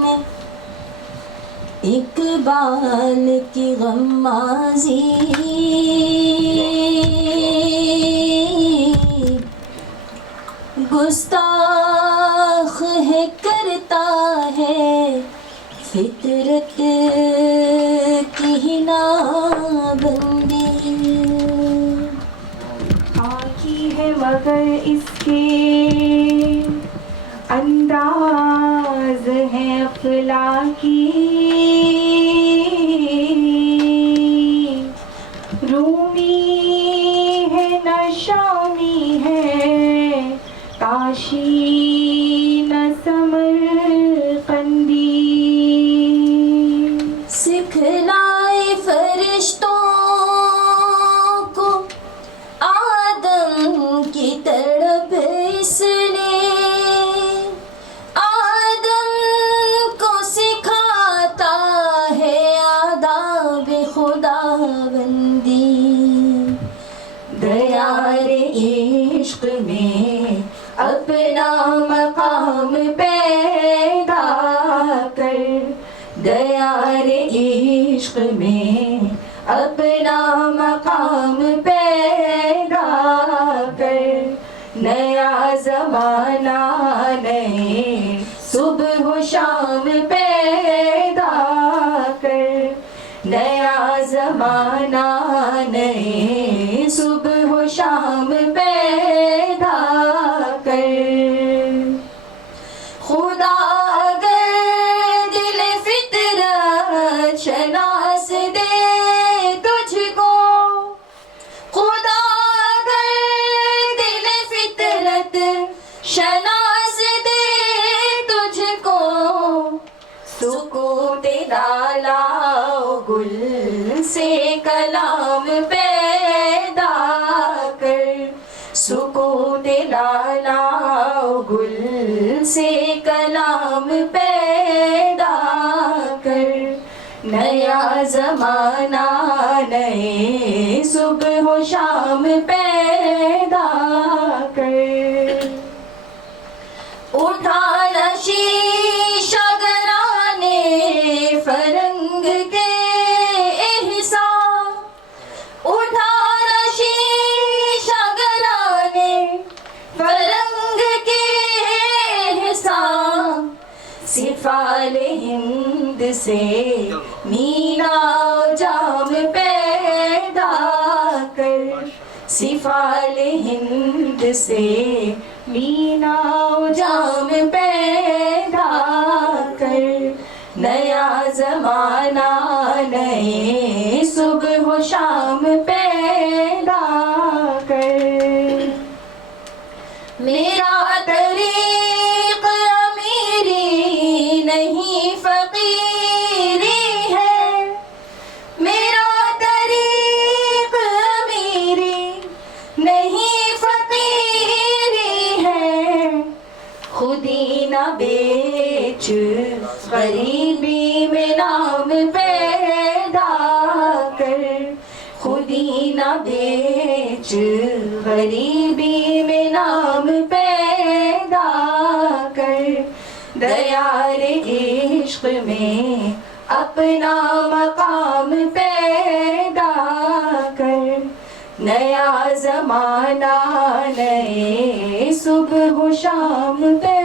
نے اقبال کی غمازی گستاخ ہے کرتا ہے فطرت کی ہنا بندی خاکی ہے مگر اس کے انداز ہے اخلاقی رومی ہے نہ شامی ہے کاشی نہ سمرقندی سکھلائے فرشتوں کو آدم کی تڑپ اس نے آدم کو سکھاتا ہے آداب خدا بندی دیار عشق میں اپنا مقام پیدا کر دیار عشق میں اپنا مقام پیدا کر نیا زمانہ نئے صبح و شام پیدا کر نیا زمانہ نئے صبح و شام پیدا کر خدا اگر دل فطرت شناس دے تجھ کو خدا اگر دل فطرت شناس دے تجھ کو سکوت لالا گل سے کلام پیدا کر سکوت لالا گل سے کلام پیدا کر نیا زمانہ نئے صبح و شام پیدا کر اٹھانا شیشہ گرانے فرنگ کے احسان اٹھانا شیشہ گرانے فرنگ کے احسان سفال ہند سے مینا جام پیدا کر سفال ہند سے مینا جام پیدا کر نیا زمانہ نئے صبح و شام پیدا کر میرا طریق امیری نہیں فقیری ہے میرا طریق امیری نہیں فقیری ہے خودی نہ بیچ غریبی میں نام پیدا کر خودی نہ بیچ غریبی میں نام پیدا کر دیار عشق میں اپنا مقام پیدا کر نیا زمانہ نئے صبح و شام پیدا